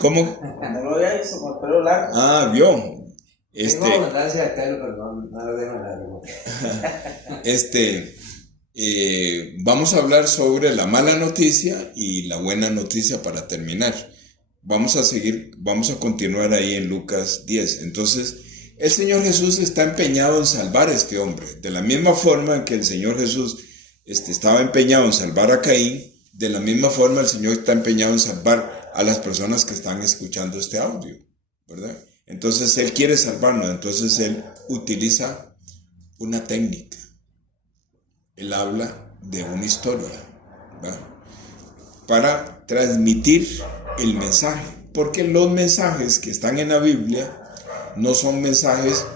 ¿Cómo? No lo había visto con el pelo largo. Ah, vio. Tengo abundancia de pelo, pero no lo dejo largo. Vamos a hablar sobre la mala noticia y la buena noticia para terminar. Vamos a continuar ahí en Lucas 10. Entonces, el Señor Jesús está empeñado en salvar a este hombre. De la misma forma que el Señor Jesús estaba empeñado en salvar a Caín, de la misma forma el Señor está empeñado en salvar a las personas que están escuchando este audio, ¿verdad? Entonces, Él quiere salvarnos, entonces Él utiliza una técnica. Él habla de una historia, ¿verdad? Para transmitir el mensaje, porque los mensajes que están en la Biblia no son mensajes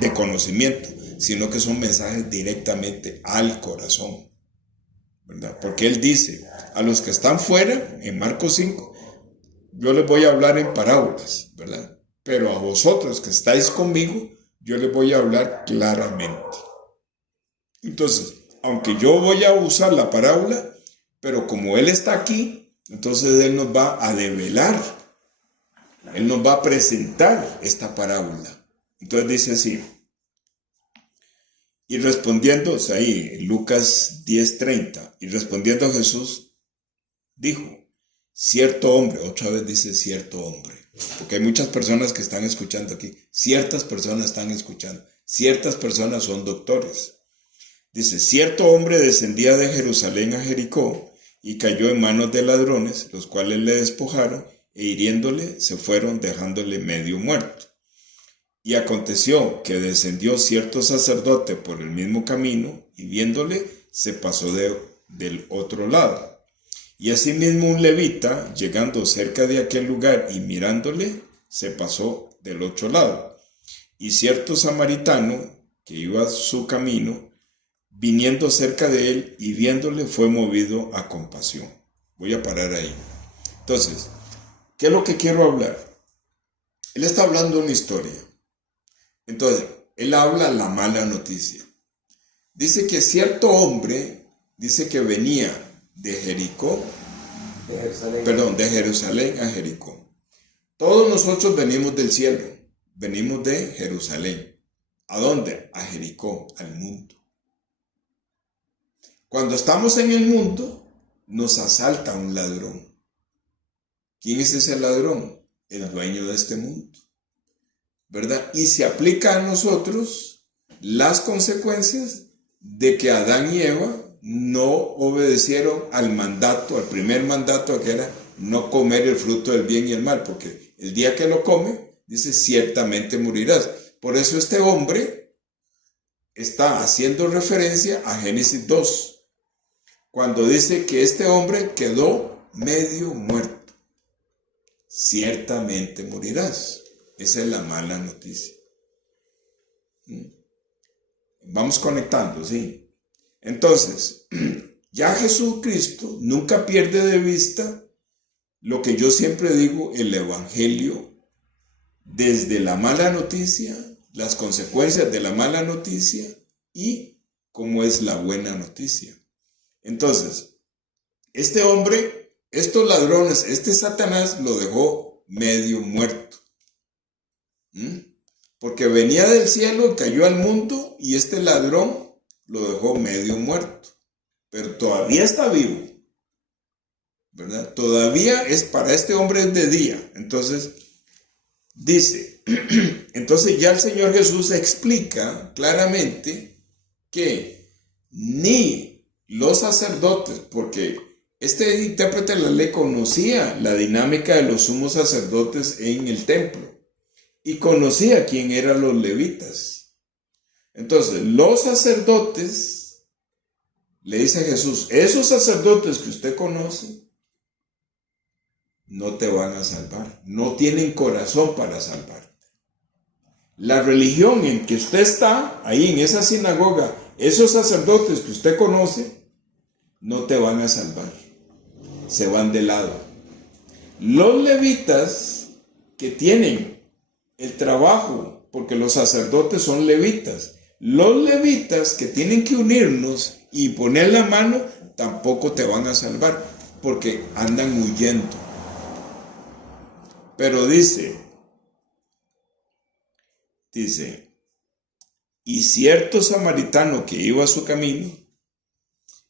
de conocimiento, sino que son mensajes directamente al corazón, ¿verdad? Porque Él dice, a los que están fuera, en Marcos 5, yo les voy a hablar en parábolas, ¿verdad? Pero a vosotros que estáis conmigo, yo les voy a hablar claramente. Entonces, aunque yo voy a usar la parábola, pero como Él está aquí, entonces Él nos va a develar, Él nos va a presentar esta parábola. Entonces dice así, y respondiendo, o sea, ahí, Lucas 10:30, y respondiendo Jesús, dijo, cierto hombre, otra vez dice cierto hombre, porque hay muchas personas que están escuchando aquí, ciertas personas están escuchando, ciertas personas son doctores. Dice, cierto hombre descendía de Jerusalén a Jericó y cayó en manos de ladrones, los cuales le despojaron e hiriéndole se fueron dejándole medio muerto. Y aconteció que descendió cierto sacerdote por el mismo camino y viéndole se pasó del otro lado. Y asimismo un levita, llegando cerca de aquel lugar y mirándole, se pasó del otro lado. Y cierto samaritano que iba a su camino, viniendo cerca de él y viéndole fue movido a compasión. Voy a parar ahí. Entonces, ¿qué es lo que quiero hablar? Él está hablando una historia. Entonces, él habla la mala noticia. Dice que cierto hombre, dice que venía de Jericó, de Jerusalén a Jericó. Todos nosotros venimos del cielo, venimos de Jerusalén. ¿A dónde? A Jericó, al mundo. Cuando estamos en el mundo, nos asalta un ladrón. ¿Quién es ese ladrón? El dueño de este mundo, ¿verdad? Y se aplica a nosotros las consecuencias de que Adán y Eva no obedecieron al mandato, al primer mandato que era no comer el fruto del bien y el mal, porque el día que lo come, dice, ciertamente morirás. Por eso este hombre está haciendo referencia a Génesis 2. Cuando dice que este hombre quedó medio muerto, ciertamente morirás. Esa es la mala noticia. Vamos conectando, ¿sí? Entonces, ya Jesucristo nunca pierde de vista lo que yo siempre digo, el Evangelio, desde la mala noticia, las consecuencias de la mala noticia y cómo es la buena noticia. Entonces, este hombre, estos ladrones, este Satanás lo dejó medio muerto. Porque venía del cielo, cayó al mundo y este ladrón lo dejó medio muerto. Pero todavía está vivo, ¿verdad? Todavía es para este hombre es de día. Entonces, dice, entonces ya el Señor Jesús explica claramente que ni los sacerdotes, porque este intérprete de la ley conocía la dinámica de los sumos sacerdotes en el templo y conocía quién eran los levitas. Entonces, los sacerdotes, le dice a Jesús, esos sacerdotes que usted conoce, no te van a salvar, no tienen corazón para salvarte. La religión en que usted está, ahí en esa sinagoga, esos sacerdotes que usted conoce, no te van a salvar, se van de lado. Los levitas que tienen el trabajo, porque los sacerdotes son levitas, los levitas que tienen que unirnos y poner la mano, tampoco te van a salvar, porque andan huyendo. Pero dice, y cierto samaritano que iba a su camino.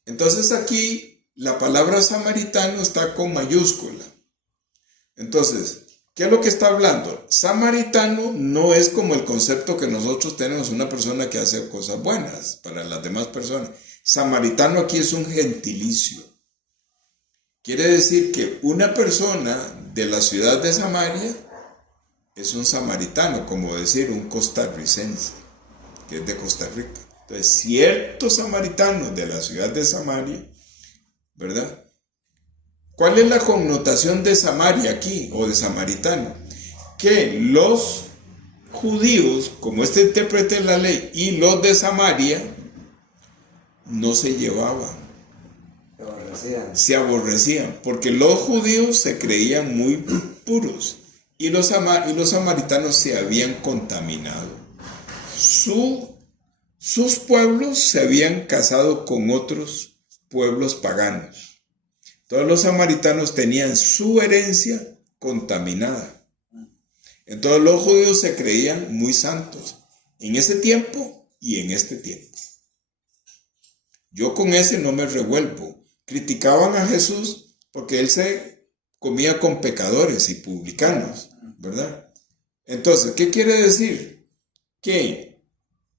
Entonces aquí la palabra samaritano está con mayúscula. Entonces, ¿qué es lo que está hablando? Samaritano no es como el concepto que nosotros tenemos, una persona que hace cosas buenas para las demás personas. Samaritano aquí es un gentilicio. Quiere decir que una persona de la ciudad de Samaria es un samaritano, como decir un costarricense, que es de Costa Rica. Entonces, ciertos samaritanos de la ciudad de Samaria, ¿verdad? ¿Cuál es la connotación de Samaria aquí, o de samaritano? Que los judíos, como este intérprete de la ley, y los de Samaria, no se llevaban. Se aborrecían, porque los judíos se creían muy puros, y los samaritanos se habían contaminado. Sus pueblos se habían casado con otros pueblos paganos. Todos los samaritanos tenían su herencia contaminada. Entonces los judíos se creían muy santos en ese tiempo y en este tiempo. Yo con ese no me revuelvo. Criticaban a Jesús porque él se comía con pecadores y publicanos, ¿verdad? Entonces, ¿qué quiere decir? Que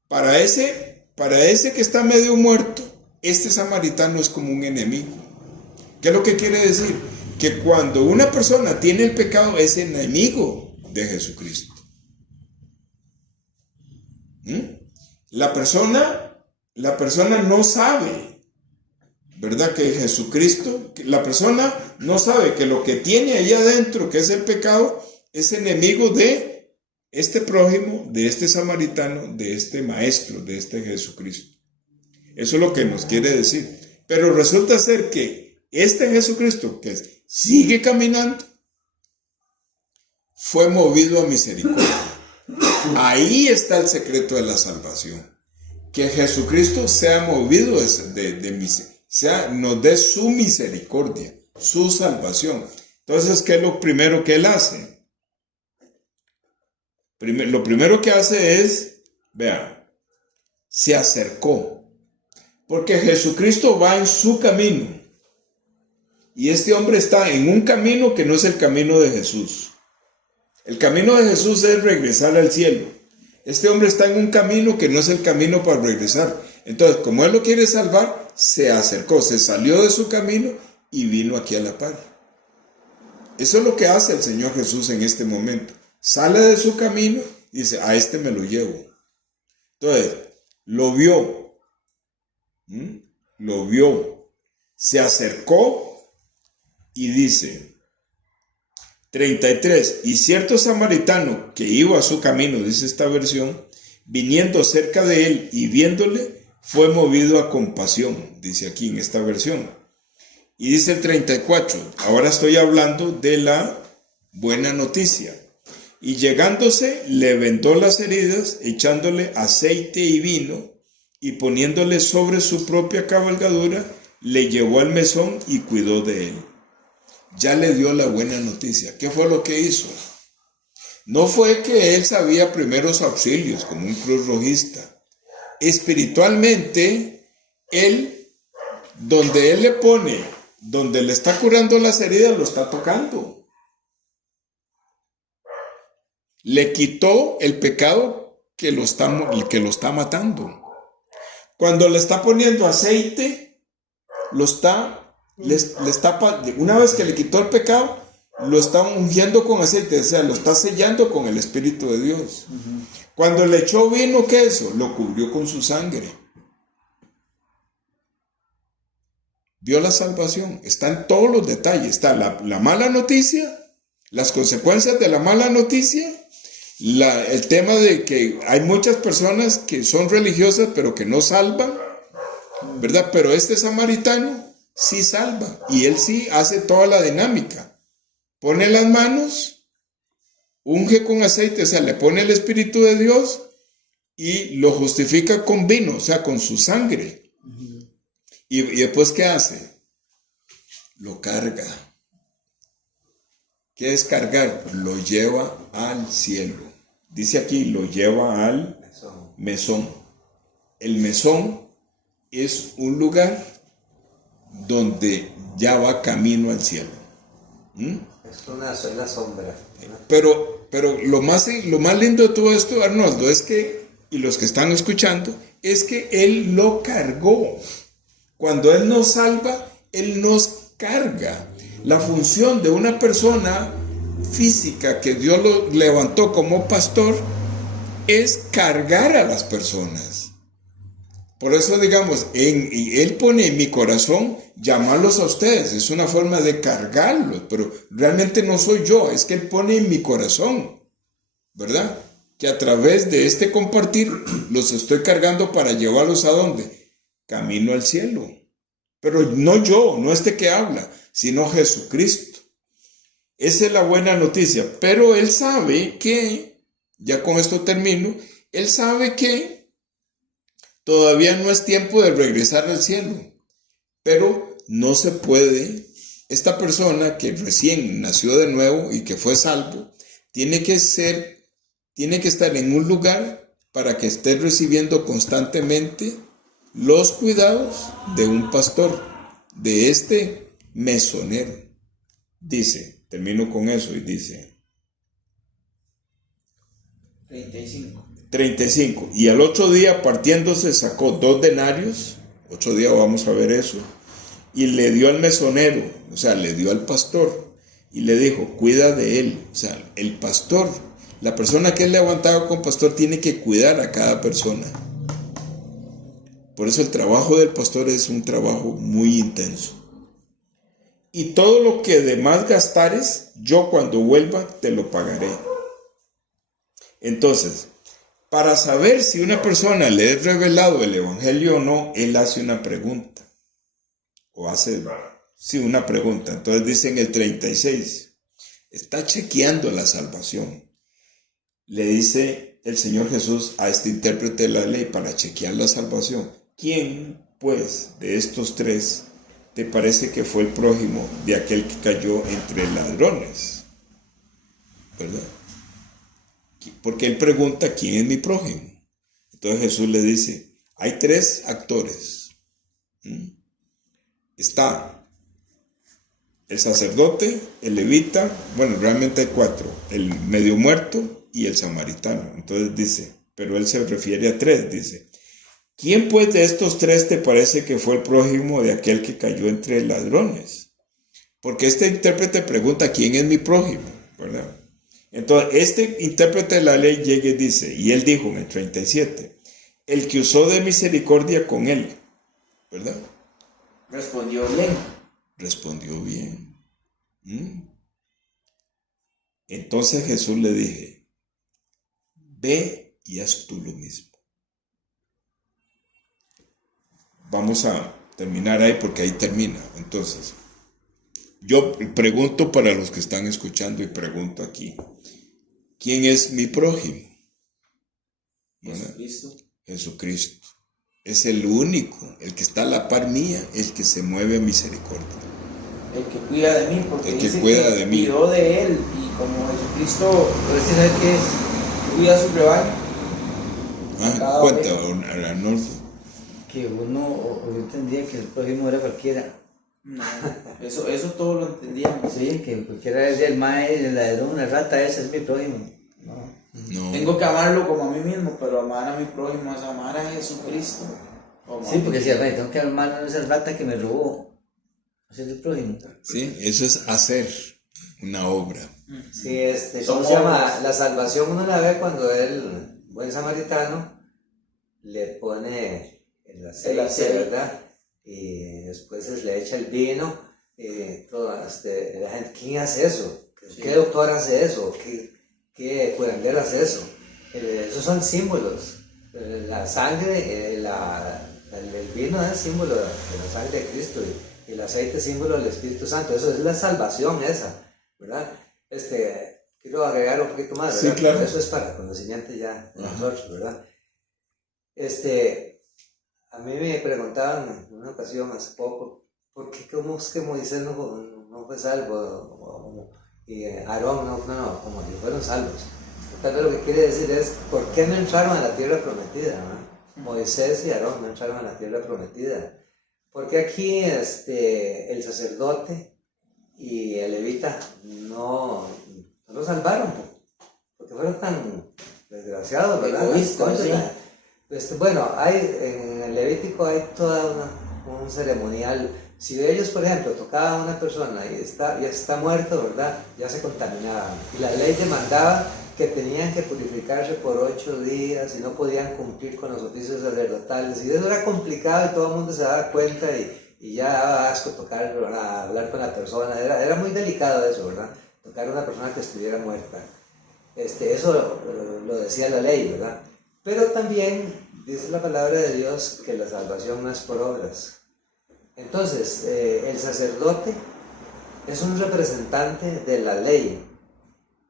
para ese que está medio muerto, este samaritano es como un enemigo. ¿Qué es lo que quiere decir? Que cuando una persona tiene el pecado es enemigo de Jesucristo. La persona no sabe, ¿verdad? Que Jesucristo, la persona no sabe que lo que tiene ahí adentro, que es el pecado, es enemigo de este prójimo, de este samaritano, de este maestro, de este Jesucristo. Eso es lo que nos quiere decir. Pero resulta ser que este Jesucristo, que sigue caminando, fue movido a misericordia. Ahí está el secreto de la salvación. Que Jesucristo sea movido de misericordia, nos dé su misericordia, su salvación. Entonces, ¿qué es lo primero que Él hace? Lo primero que hace es, vean, se acercó. Porque Jesucristo va en su camino. Y este hombre está en un camino que no es el camino de Jesús. El camino de Jesús es regresar al cielo. Este hombre está en un camino que no es el camino para regresar. Entonces, como Él lo quiere salvar, se acercó, se salió de su camino y vino aquí a la par. Eso es lo que hace el Señor Jesús en este momento. Sale de su camino y dice, a este me lo llevo. Entonces, lo vio, se acercó y dice, 33, y cierto samaritano que iba a su camino, dice esta versión, viniendo cerca de él y viéndole, fue movido a compasión, dice aquí en esta versión. Y dice el 34, ahora estoy hablando de la buena noticia. Y llegándose, le vendó las heridas, echándole aceite y vino, y poniéndole sobre su propia cabalgadura, le llevó al mesón y cuidó de él. Ya le dio la buena noticia. ¿Qué fue lo que hizo? No fue que él sabía primeros auxilios, como un cruzrojista. Espiritualmente, donde él le pone, donde le está curando las heridas, lo está tocando. Le quitó el pecado que lo está matando. Cuando le está poniendo aceite, una vez que le quitó el pecado, lo está ungiendo con aceite, o sea, lo está sellando con el Espíritu de Dios. Cuando le echó vino, ¿qué es eso? Lo cubrió con su sangre. Vio la salvación, está en todos los detalles, está la mala noticia, las consecuencias de la mala noticia, el tema de que hay muchas personas que son religiosas pero que no salvan, ¿verdad? Pero este samaritano sí salva y él sí hace toda la dinámica. Pone las manos, unge con aceite, o sea, le pone el Espíritu de Dios y lo justifica con vino, o sea, con su sangre. Y después, ¿qué hace? Lo carga. ¿Qué es cargar? Lo lleva al cielo. Dice aquí, lo lleva al mesón. El mesón es un lugar donde ya va camino al cielo. Es una sombra. Pero lo más lindo de todo esto, Arnoldo, es que, y los que están escuchando, es que Él lo cargó. Cuando Él nos salva, Él nos carga. La función de una persona física que Dios lo levantó como pastor es cargar a las personas. Por eso, digamos, Él pone en mi corazón llamarlos a ustedes. Es una forma de cargarlos, pero realmente no soy yo, es que Él pone en mi corazón, ¿verdad? Que a través de este compartir los estoy cargando para llevarlos a ¿dónde? Camino al cielo. Pero no yo, no este que habla, sino Jesucristo. Esa es la buena noticia. Pero Él sabe que, ya con esto termino, Él sabe que todavía no es tiempo de regresar al cielo, pero no se puede. Esta persona que recién nació de nuevo y que fue salvo, tiene que estar en un lugar para que esté recibiendo constantemente los cuidados de un pastor, de este mesonero. Dice, termino con eso y dice 35. Y al otro día partiéndose sacó 2 denarios, otro día vamos a ver eso, y le dio al mesonero, o sea, le dio al pastor, y le dijo, cuida de él. O sea, el pastor, la persona que es levantado con pastor tiene que cuidar a cada persona. Por eso el trabajo del pastor es un trabajo muy intenso. Y todo lo que de más gastares, yo cuando vuelva te lo pagaré. Entonces, para saber si una persona le es revelado el evangelio o no, él hace una pregunta. O hace, sí, una pregunta. Entonces dice en el 36, está chequeando la salvación. Le dice el Señor Jesús a este intérprete de la ley para chequear la salvación. ¿Quién, pues, de estos 3 te parece que fue el prójimo de aquel que cayó entre ladrones? ¿Verdad? Porque él pregunta, ¿quién es mi prójimo? Entonces Jesús le dice, hay 3 actores. Está el sacerdote, el levita, bueno, realmente hay 4, el medio muerto y el samaritano. Entonces dice, pero él se refiere a 3, dice, ¿quién pues de estos 3 te parece que fue el prójimo de aquel que cayó entre ladrones? Porque este intérprete pregunta, ¿quién es mi prójimo? ¿Verdad? Entonces, este intérprete de la ley llega y dice, y él dijo en el 37, el que usó de misericordia con él, ¿verdad? Respondió bien. Entonces Jesús le dije, ve y haz tú lo mismo. Vamos a terminar ahí porque ahí termina. Entonces, yo pregunto para los que están escuchando y pregunto aquí, ¿quién es mi prójimo? Jesucristo. Es el único, el que está a la par mía, el que se mueve a misericordia. El que cuida de mí, porque el que dice cuida que de mí. cuidó de él, y como Jesucristo, pero sabe que es, cuida su rebaño. Cuenta, Arnoldo. Que uno, yo entendía que el prójimo era cualquiera. No, eso todo lo entendíamos. Sí, que cualquiera es el mae, el ladrón, una rata, ese es mi prójimo. No. Tengo que amarlo como a mí mismo, pero amar a mi prójimo es amar a Jesucristo. Sí, porque si tengo que amar a esa rata que me robó, ese es el prójimo. Sí, eso es hacer una obra. Sí, ¿cómo se llama? La salvación uno la ve cuando el buen samaritano le pone el aceite, ¿verdad? Y después le echa el vino. La gente, ¿quién hace eso? ¿Qué doctor hace eso? ¿Qué curandero hace eso? Esos son símbolos. La sangre, el vino es símbolo de la sangre de Cristo y el aceite es símbolo del Espíritu Santo. Eso es la salvación esa, ¿verdad? Quiero agregar un poquito más, ¿verdad? Sí, claro. Eso es para conocimiento ya de nosotros, ¿verdad? A mí me preguntaban en una ocasión hace poco, ¿por qué cómo es que Moisés no fue salvo? y Aarón no, como si fueron salvos. Tal vez lo que quiere decir es, ¿por qué no entraron a la tierra prometida? ¿No? Moisés y Aarón no entraron a la tierra prometida. Porque aquí el sacerdote y el levita no lo salvaron, porque fueron tan desgraciados, ¿verdad? Egoístas, sí. Bueno, en el Levítico hay toda un ceremonial. Si ellos, por ejemplo, tocaban a una persona y ya está muerto, ¿verdad? Ya se contaminaban. Y la ley demandaba que tenían que purificarse por 8 días y no podían cumplir con los oficios sacerdotales. Y eso era complicado y todo el mundo se daba cuenta y ya daba asco tocar, ¿verdad? Hablar con la persona. Era muy delicado eso, ¿verdad? Tocar a una persona que estuviera muerta. Eso lo decía la ley, ¿verdad? Pero también dice la palabra de Dios que la salvación no es por obras. Entonces, el sacerdote es un representante de la ley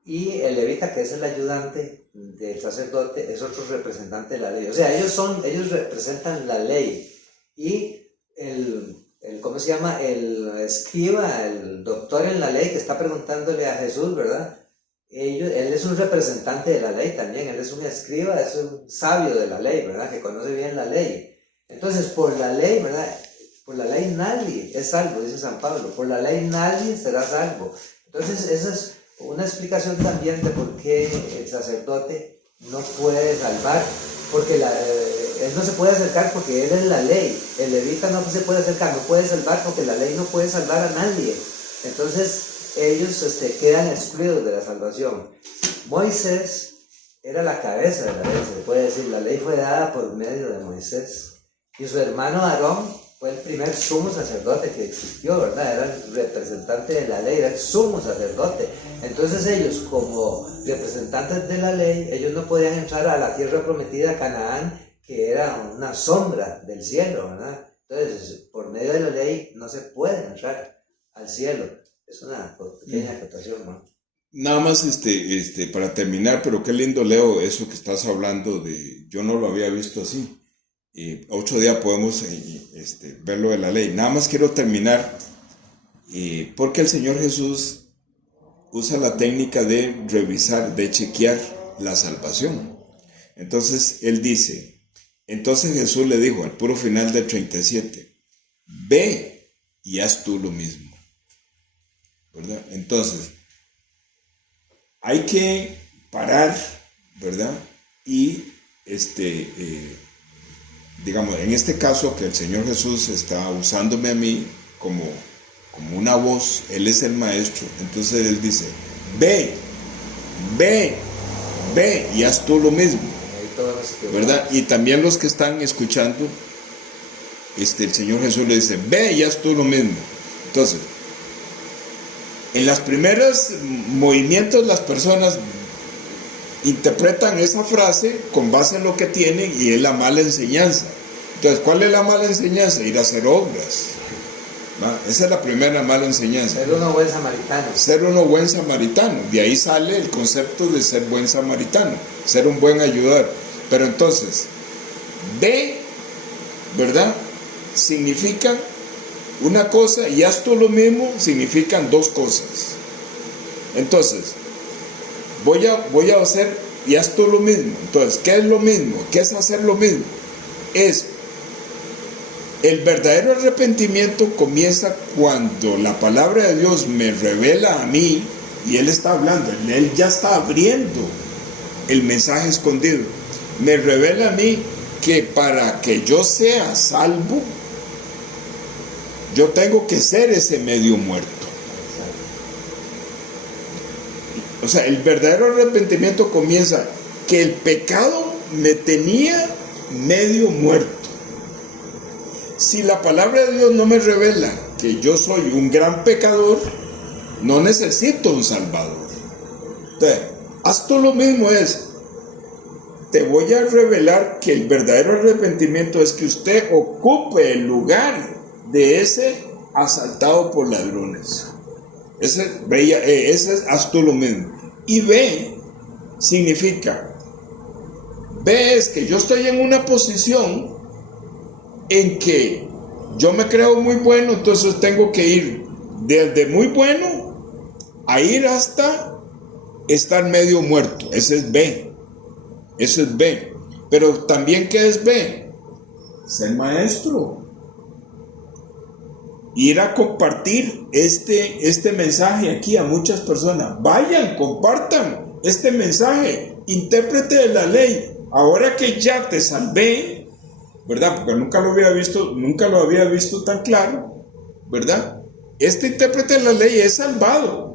y el levita, que es el ayudante del sacerdote, es otro representante de la ley. O sea, ellos representan la ley y ¿cómo se llama? El escriba, el doctor en la ley que está preguntándole a Jesús, ¿verdad? Él es un representante de la ley también, él es un escriba, es un sabio de la ley, ¿verdad? Que conoce bien la ley. Entonces, por la ley, ¿verdad? Por la ley nadie es salvo, dice San Pablo. Por la ley nadie será salvo. Entonces, esa es una explicación también de por qué el sacerdote no puede salvar. Porque él no se puede acercar porque él es la ley. El levita no se puede acercar, no puede salvar porque la ley no puede salvar a nadie. Entonces, ellos quedan excluidos de la salvación. Moisés era la cabeza de la ley, se puede decir. La ley fue dada por medio de Moisés. Y su hermano Aarón fue el primer sumo sacerdote que existió, ¿verdad? Era el representante de la ley, era el sumo sacerdote. Entonces ellos, como representantes de la ley, ellos no podían entrar a la tierra prometida, Canaán, que era una sombra del cielo, ¿verdad? Entonces, por medio de la ley no se puede entrar al cielo. Es una pequeña acotación, ¿no? Nada más para terminar, pero qué lindo, Leo, eso que estás hablando de, yo no lo había visto así. 8 días podemos ver lo de la ley. Nada más quiero terminar porque el Señor Jesús usa la técnica de revisar, de chequear la salvación. Entonces Él dice, entonces Jesús le dijo al puro final del 37, ve y haz tú lo mismo, ¿verdad? Entonces hay que parar, ¿verdad? Y digamos, en este caso que el Señor Jesús está usándome a mí como una voz, Él es el maestro, entonces Él dice, ve y haz tú lo mismo, ¿verdad? Y también los que están escuchando, el Señor Jesús le dice, ve y haz tú lo mismo. Entonces, en los primeros movimientos las personas interpretan esa frase con base en lo que tienen y es la mala enseñanza. Entonces, ¿cuál es la mala enseñanza? Ir a hacer obras. ¿Va? Esa es la primera mala enseñanza. Ser uno buen samaritano. Ser uno buen samaritano. De ahí sale el concepto de ser buen samaritano, ser un buen ayudador. Pero entonces, ve, ¿verdad? Significa una cosa y haz tú lo mismo, significan dos cosas. Entonces, voy a hacer y haz tú lo mismo. Entonces, ¿qué es lo mismo? ¿Qué es hacer lo mismo? Es el verdadero arrepentimiento comienza cuando la palabra de Dios me revela a mí y Él está hablando, Él ya está abriendo el mensaje escondido. Me revela a mí que para que yo sea salvo, yo tengo que ser ese medio muerto. O sea, el verdadero arrepentimiento comienza que el pecado me tenía medio muerto. Si la palabra de Dios no me revela que yo soy un gran pecador, no necesito un salvador. Entonces, haz tú lo mismo te voy a revelar que el verdadero arrepentimiento es que usted ocupe el lugar de ese asaltado por ladrones. Ese es haz tú lo mismo. Y ve significa, ve es que yo estoy en una posición en que yo me creo muy bueno, entonces tengo que ir desde muy bueno A ir hasta estar medio muerto. Ese es B. Eso es B. Pero también, ¿qué es B? Ser maestro. Ir a compartir este mensaje aquí a muchas personas. Vayan, compartan este mensaje. Intérprete de la ley. Ahora que ya te salvé, ¿verdad? Porque nunca lo había visto tan claro, ¿verdad? Este intérprete de la ley es salvado.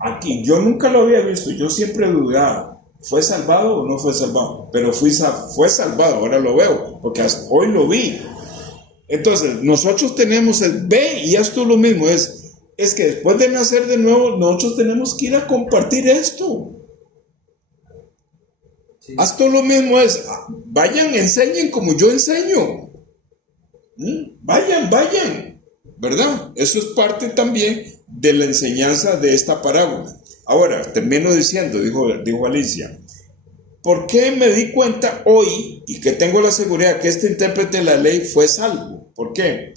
Aquí, yo nunca lo había visto, yo siempre dudaba, ¿fue salvado o no fue salvado? Pero fue salvado, ahora lo veo, porque hasta hoy lo vi. Entonces, nosotros tenemos el B y esto es lo mismo, es que después de nacer de nuevo, nosotros tenemos que ir a compartir esto. Sí. Esto lo mismo es, vayan, enseñen como yo enseño. Vayan, ¿verdad? Eso es parte también de la enseñanza de esta parábola. Ahora, termino diciendo, dijo Alicia, ¿por qué me di cuenta hoy y que tengo la seguridad que este intérprete de la ley fue salvo? ¿Por qué?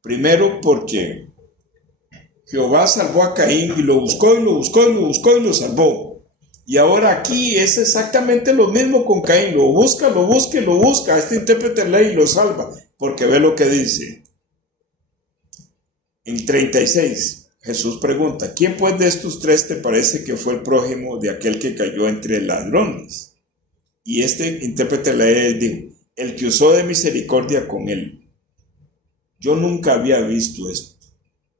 Primero porque Jehová salvó a Caín y lo buscó y lo lo salvó. Y ahora aquí es exactamente lo mismo con Caín. Lo busca. Este intérprete de la ley lo salva. Porque ve lo que dice. En 36, Jesús pregunta, ¿quién pues de estos tres te parece que fue el prójimo de aquel que cayó entre ladrones? Y este intérprete de la ley dijo, el que usó de misericordia con él. Yo nunca había visto esto.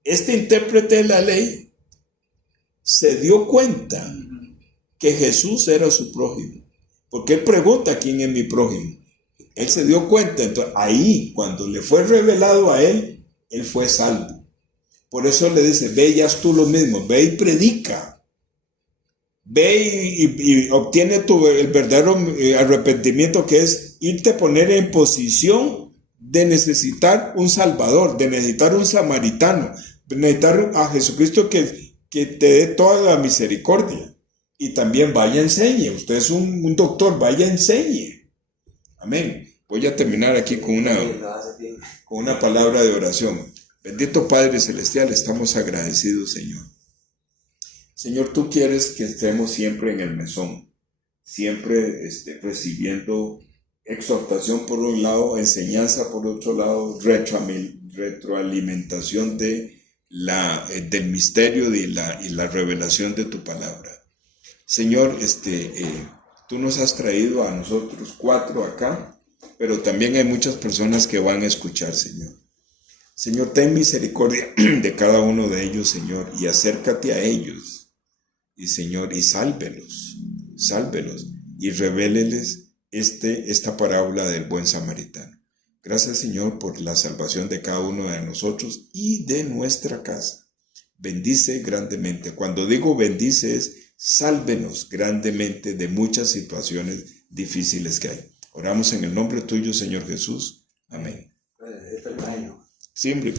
Este intérprete de la ley se dio cuenta que Jesús era su prójimo. Porque él pregunta, ¿quién es mi prójimo? Él se dio cuenta. Entonces, ahí, cuando le fue revelado a él, él fue salvo. Por eso le dice, ve y haz tú lo mismo, ve y predica. Ve y obtiene el verdadero arrepentimiento, que es irte a poner en posición de necesitar un Salvador, de necesitar un samaritano, de necesitar a Jesucristo que te dé toda la misericordia. Y también vaya, enseñe. Usted es un doctor, vaya, enseñe. Amén. Voy a terminar aquí con una palabra de oración. Bendito Padre Celestial, estamos agradecidos, Señor. Señor, tú quieres que estemos siempre en el mesón, siempre recibiendo exhortación por un lado, enseñanza por otro lado, retroalimentación del misterio y la revelación de tu palabra. Señor, tú nos has traído a nosotros 4 acá, pero también hay muchas personas que van a escuchar, Señor. Señor, ten misericordia de cada uno de ellos, Señor, y acércate a ellos. Y Señor, y sálvelos, y revéleles esta parábola del buen samaritano. Gracias, Señor, por la salvación de cada uno de nosotros y de nuestra casa. Bendice grandemente. Cuando digo bendice es sálvenos grandemente de muchas situaciones difíciles que hay. Oramos en el nombre tuyo, Señor Jesús. Amén. Siempre.